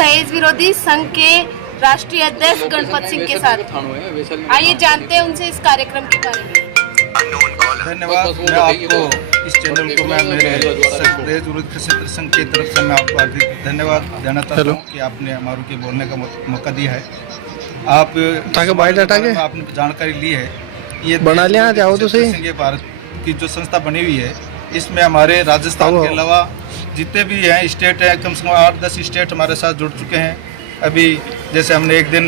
दहेज विरोधी संघ के राष्ट्रीय अध्यक्ष गणपत सिंह के साथ। आइए जानते हैं उनसे इस कार्यक्रम के बारे में। धन्यवाद। मैं आपको इस चैनल को मैं मेरे दहेज विरोधी क्षेत्र संघ की तरफ से मैं आपको हार्दिक धन्यवाद देना चाहता हूँ कि आपने हमारे के बोलने का मौका दिया है। आप आपने जानकारी ली है। ये बना लिया जाओ तो सही। ये भारत की जो संस्था बनी हुई है, इसमें हमारे राजस्थान के अलावा जितने भी हैं स्टेट हैं, कम से कम 8-10 स्टेट हमारे साथ जुड़ चुके हैं। अभी जैसे हमने एक दिन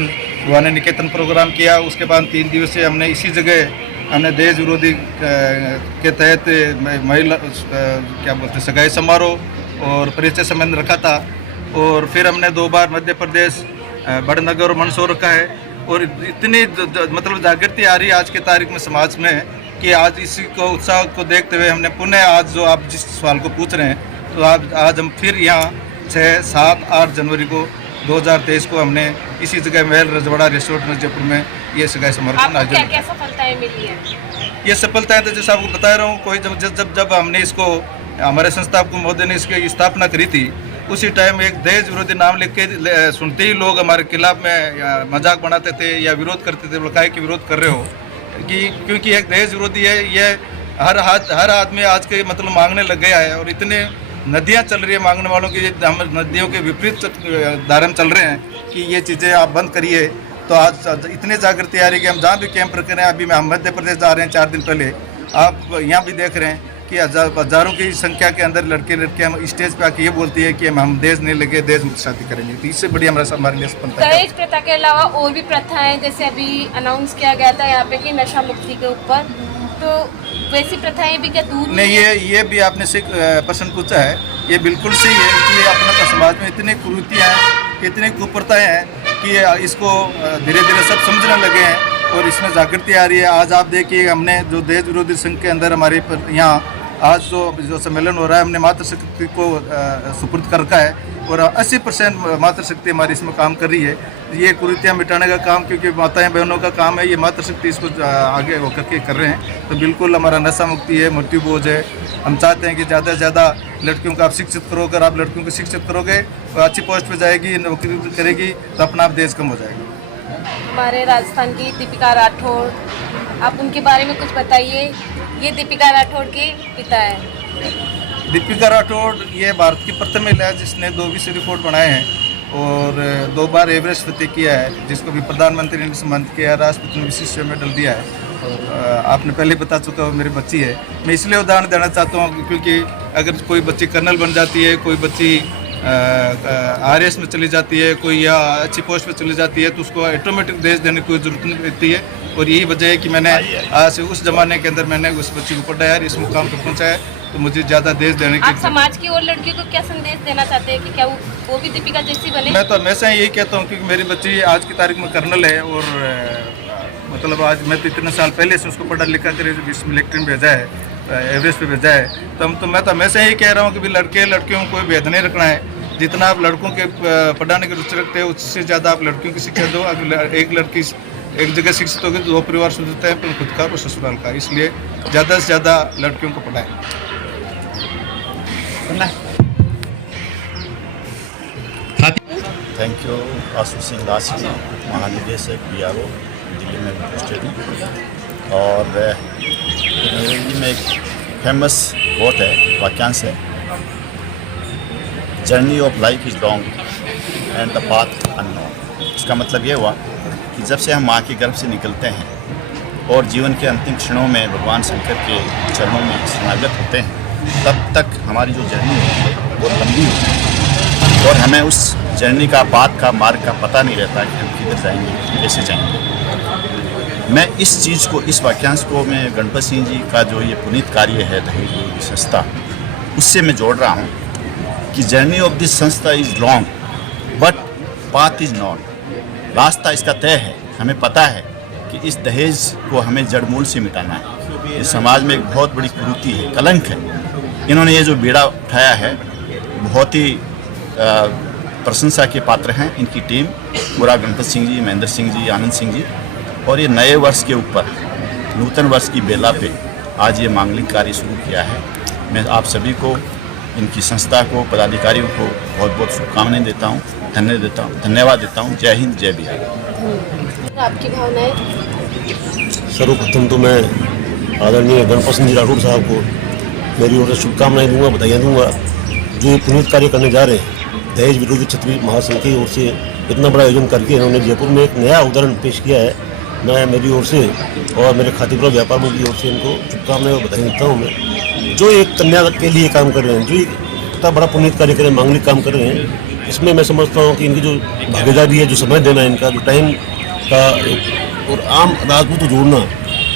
भवानी निकेतन प्रोग्राम किया, उसके बाद 3 दिवसीय हमने इसी जगह हमने दहेज विरोधी के तहत महिला क्या बोलते हैं सगाई समारोह और परिचय सम्मेलन रखा था। और फिर हमने 2 बार मध्य प्रदेश बड़नगर और मंदसौर रखा है। और इतनी मतलब जागृति आ रही है आज की तारीख में समाज में कि आज इसी को उत्साह को देखते हुए हमने पुनः आज जो आप जिस सवाल को पूछ रहे हैं, तो आज हम फिर यहाँ 6, 7, 8 जनवरी को 2023 को हमने इसी जगह महल रजवाड़ा रिसोर्ट में जयपुर में ये सगाई समारोह आयोजन। क्या सफलताएं मिली है? ये सफलताएं तो जैसे आपको बता रहा हूँ, कोई जब हमने इसको हमारे संस्था को मोदी ने इसकी स्थापना करी थी, उसी टाइम एक दहेज विरोधी नाम लिख के सुनते ही लोग हमारे खिलाफ में मजाक बनाते थे या विरोध करते थे। बोला काहे कि विरोध कर रहे हो कि क्योंकि एक दहेज विरोधी है, ये हर आदमी आज के मतलब मांगने लग गया है। और इतने नदियाँ चल रही है मांगने वालों की, हम नदियों के विपरीत धारण चल रहे हैं कि ये चीज़ें आप बंद करिए। तो आज इतनी जागृति आ रही है कि हम जहाँ भी कैंप रख रहे हैं, अभी हम मध्य प्रदेश जा रहे हैं 4 दिन पहले, आप यहाँ भी देख रहे हैं कि हजारों की संख्या के अंदर लड़कियां स्टेज पे आके ये बोलती है कि हम दहेज नहीं लगे, दहेज मुक्त शादी करेंगे। तो इससे बड़ी हमारे लिए सफलता है। दहेज प्रथा के अलावा और भी प्रथाएं, जैसे अभी अनाउंस किया गया था यहाँ पे कि नशा मुक्ति के ऊपर, तो वैसी प्रथाएं भी क्या दूर नहीं? ये भी आपने से प्रश्न पूछा है, ये बिल्कुल सही है कि अपना समाज में इतनी कुरीतियाँ हैं, इतनी कुप्रथाएं हैं कि इसको धीरे धीरे सब समझने लगे हैं और इसमें जागृति आ रही है। आज आप देखिए, हमने जो दहेज विरोधी संघ के अंदर हमारे यहाँ आज जो सम्मेलन हो रहा है, हमने मातृशक्ति को सुपुर्द कर रखा है और 80% मातृशक्ति हमारी इसमें काम कर रही है। ये कुरीतियाँ मिटाने का काम, क्योंकि माताएं बहनों का काम है, ये मातृशक्ति इसको आगे होकर के कर रहे हैं। तो बिल्कुल हमारा नशा मुक्ति है, मृत्यु बोझ है। हम चाहते हैं कि ज़्यादा से ज़्यादा लड़कियों को आप शिक्षित करो। अगर आप लड़कियों को शिक्षित करोगे तो अच्छी पोस्ट पर जाएगी, नौकरी करेगी, तो अपना आप देश कम हो जाएगा। हमारे राजस्थान की दीपिका राठौड़, आप उनके बारे में कुछ बताइए। ये दीपिका राठौड़ के पिता है। दीपिका राठौड़ ये भारत की प्रथम महिला है जिसने 2 विश्व रिकॉर्ड बनाए हैं और 2 बार एवरेस्ट फतेह किया है, जिसको भी प्रधानमंत्री ने सम्मानित किया, राष्ट्रपति ने विशिष्ट मेडल दिया है। आपने पहले बता चुका हो मेरी बच्ची है। मैं इसलिए उदाहरण देना चाहता हूँ क्योंकि अगर कोई बच्ची कर्नल बन जाती है, कोई बच्ची RS में चली जाती है, कोई या अच्छी पोस्ट पे चली जाती है, तो उसको ऑटोमेटिक दहेज देने की कोई जरूरत नहीं पड़ती है। और यही वजह है कि मैंने आज से उस जमाने के अंदर मैंने उस बच्ची को पढ़ाया, इस मुकाम पर पहुँचाया, तो मुझे ज़्यादा दहेज देने की। आप समाज की और लड़कियों को क्या संदेश देना चाहते हैं कि क्या वो भी दीपिका जैसी बने? मैं तो हमेशा यही कहता हूँ क्योंकि मेरी बच्ची आज की तारीख में कर्नल है और मतलब आज मैं तो इतने साल पहले से उसको पढ़ा लिखा कर मिलिट्री में भेजा है, एवरेस्ट पे भेजा है। तो मैं तो हमेशा यही कह रहा हूँ कि भी लड़कियों को कोई भेद नहीं रखना है। जितना आप लड़कों के पढ़ाने की रुचि रखते हैं, उससे ज़्यादा आप लड़कियों की शिक्षा दो। अगर एक लड़की एक जगह शिक्षित होगी तो 2 परिवार सुधरते हैं, फिर खुद का और ससुराल का। इसलिए ज़्यादा से ज़्यादा लड़कियों को पढ़ाएं। Thank you. आशु सिंह दास जी, महानिदेशक PRO दिल्ली में पोस्टेड हूँ। और अंग्रेजी में एक फेमस कोट है, वाक्यांश है, journey of life is long and the path unknown. इसका मतलब ये हुआ कि जब से हम माँ के गर्भ से निकलते हैं और जीवन के अंतिम क्षणों में भगवान शंकर के चरणों में शरणागत होते हैं, तब तक हमारी जो जर्नी होती है वो लंबी होती है और हमें उस जर्नी का पाथ का मार्ग का पता नहीं रहता कि हम किधर जाएंगे, कैसे जाएंगे। मैं इस चीज़ को, इस वाक्यांश को मैं गणपत सिंह जी का जो ये पुनीत कार्य है दहेज विरोधी संस्था, उससे मैं जोड़ रहा हूँ कि जर्नी ऑफ दिस संस्था is long but path is not. रास्ता इसका तय है, हमें पता है कि इस दहेज को हमें जड़ मूल से मिटाना है। इस समाज में एक बहुत बड़ी कुरीति है, कलंक है। इन्होंने ये जो बीड़ा उठाया है, बहुत ही प्रशंसा के पात्र हैं इनकी टीम, पूरा गणपत सिंह जी, महेंद्र सिंह जी, आनंद सिंह जी। और ये नए वर्ष के ऊपर, नूतन वर्ष की बेला पे आज ये मांगलिक कार्य शुरू किया है। मैं आप सभी को इनकी संस्था को, पदाधिकारियों को बहुत बहुत शुभकामनाएं देता हूँ, धन्यवाद देता हूँ। जय हिंद, जय बिहार। आपकी भावनाएं? सर्वप्रथम तो मैं आदरणीय गणपत सिंह जी राठौड़ साहब को मेरी ओर से शुभकामनाएं दूंगा, बधाइयाँ दूंगा। जो ये पुनीत कार्य करने जा रहे हैं, दहेज विरोधी क्षत्रिय महासंघ की ओर से इतना बड़ा आयोजन करके इन्होंने जयपुर में एक नया उदाहरण पेश किया है। मैं मेरी ओर से और मेरे खातीपुरा व्यापार मंच की ओर से इनको शुभकामनाएं और बधाई देता हूँ। मैं जो एक कन्या के लिए काम कर रहे हैं, जो इतना बड़ा पुनीत कार्य कर रहे हैं, मांगलिक काम कर रहे हैं, इसमें मैं समझता हूँ कि इनकी जो भागीदारी है, जो समय देना है, इनका जो टाइम का और आम राजपूत को जोड़ना,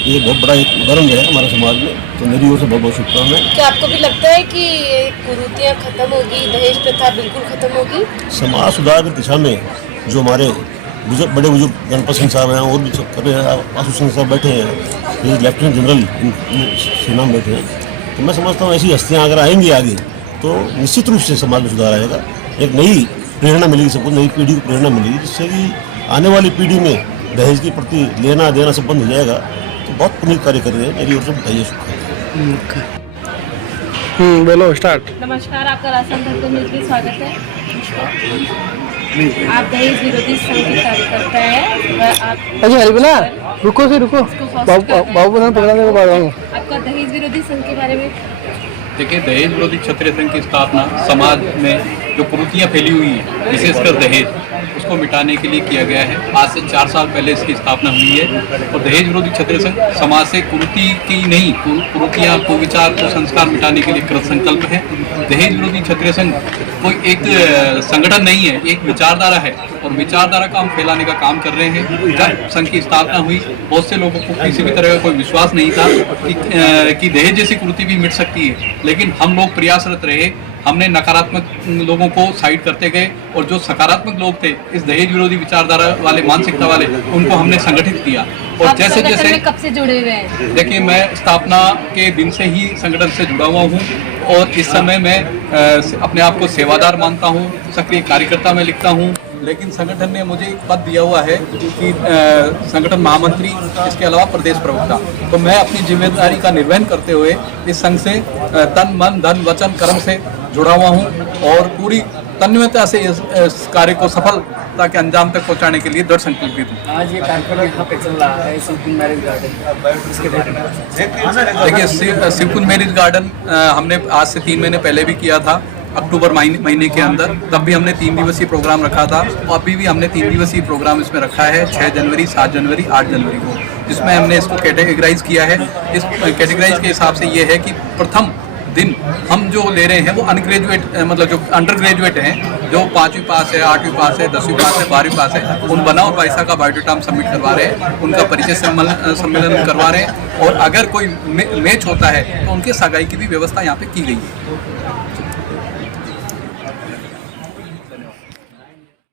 ये बहुत बड़ा एक उदाहरण है हमारे समाज में। तो मेरी ओर से बहुत बहुत शुभकामनाएं। क्या आपको भी लगता है कि कुरीतियाँ खत्म होगी, दहेज प्रथा बिल्कुल खत्म होगी? समाज सुधार की दिशा में जो हमारे बड़े बुजुर्ग गणपत सिंह साहब हैं और भी सब कर रहे हैं, आशु सिंह साहब बैठे हैं, ये लेफ्टिनेंट जनरल सेना में बैठे हैं, तो मैं समझता हूँ ऐसी हस्तियाँ अगर आएंगी आगे तो निश्चित रूप से समाज में सुधार आएगा। एक नई प्रेरणा मिलेगी सबको, नई पीढ़ी को प्रेरणा मिलेगी, जिससे कि आने वाली पीढ़ी में दहेज के प्रति लेना देना सब बंद हो जाएगा। तो बहुत पुनीत कार्य कर रहे हैं, मेरी ओर से बताइए शुक्रिया। बोलो स्टार्ट। नमस्कार, आपका राशन धरती न्यूज़ में स्वागत है। आप दहेज विरोधी संघ के कार्यकर्ता हैं। आप अच्छा हरिबला रुको से रुको, बाबू प्रधान पकड़ाने को बात आऊँ। आपका दहेज विरोधी संघ के बारे में? देखिए, दहेज विरोधी क्षत्रिय संघ की स्थापना समाज में जो कुरीतियाँ फैली हुई हैं, विशेषकर दहेज, उसको मिटाने के लिए किया गया है। आज से 4 साल पहले इसकी स्थापना हुई है और दहेज विरोधी क्षत्रिय संघ समाज से कुरीति की नहीं, कुरीतियाँ, कुविचार, कुसंस्कार मिटाने के लिए कृत संकल्प है। दहेज विरोधी क्षत्रिय संघ कोई एक संगठन नहीं है, एक विचारधारा है और विचारधारा का हम फैलाने का काम कर रहे हैं। जब संघ की स्थापना हुई, बहुत से लोगों को किसी भी तरह का कोई विश्वास नहीं था कि दहेज जैसी कुरीति भी मिट सकती है, लेकिन हम लोग प्रयासरत रहे। हमने नकारात्मक लोगों को साइड करते गए और जो सकारात्मक लोग थे, इस दहेज विरोधी विचारधारा वाले, मानसिकता वाले, उनको हमने संगठित किया। और आप जैसे जैसे में कब से जुड़े हुए हैं? देखिए, मैं स्थापना के दिन से ही संगठन से जुड़ा हुआ हूँ और इस समय मैं अपने आप को सेवादार मानता हूँ, सक्रिय कार्यकर्ता में लिखता हूँ। लेकिन संगठन ने मुझे एक पद दिया हुआ है कि संगठन महामंत्री, इसके अलावा प्रदेश प्रवक्ता। तो मैं अपनी जिम्मेदारी का निर्वहन करते हुए इस संघ से तन मन धन वचन कर्म से जुड़ा हुआ हूँ और पूरी तन्मयता से इस कार्य को सफलता के अंजाम तक पहुँचाने के लिए दृढ़ संकल्पित हूँ। आज ये कार्यक्रम यहाँ पे चल रहा है शिवकुंज मैरिज गार्डन, इसके देखिए, शिवकुंज मैरिज गार्डन हमने आज से 3 महीने पहले भी किया था, अक्टूबर महीने के अंदर। तब भी हमने 3 दिवसीय प्रोग्राम रखा था और अभी भी हमने 3 दिवसीय प्रोग्राम इसमें रखा है, 6 जनवरी, 7 जनवरी, 8 जनवरी को, जिसमें हमने इसको कैटेगराइज किया है। इस कैटेगराइज के हिसाब से ये है कि प्रथम दिन हम जो ले रहे हैं वो अनग्रेजुएट, मतलब जो अंडर ग्रेजुएट हैं, जो 5वीं पास है, 8वीं पास है, 10वीं पास है, 12वीं पास है, उन बना और पैसा का बायोडाटा हम सबमिट करवा रहे हैं, उनका परिचय सम्मेलन करवा रहे हैं और अगर कोई मैच होता है तो उनके सगाई की भी व्यवस्था यहाँ पे की गई है।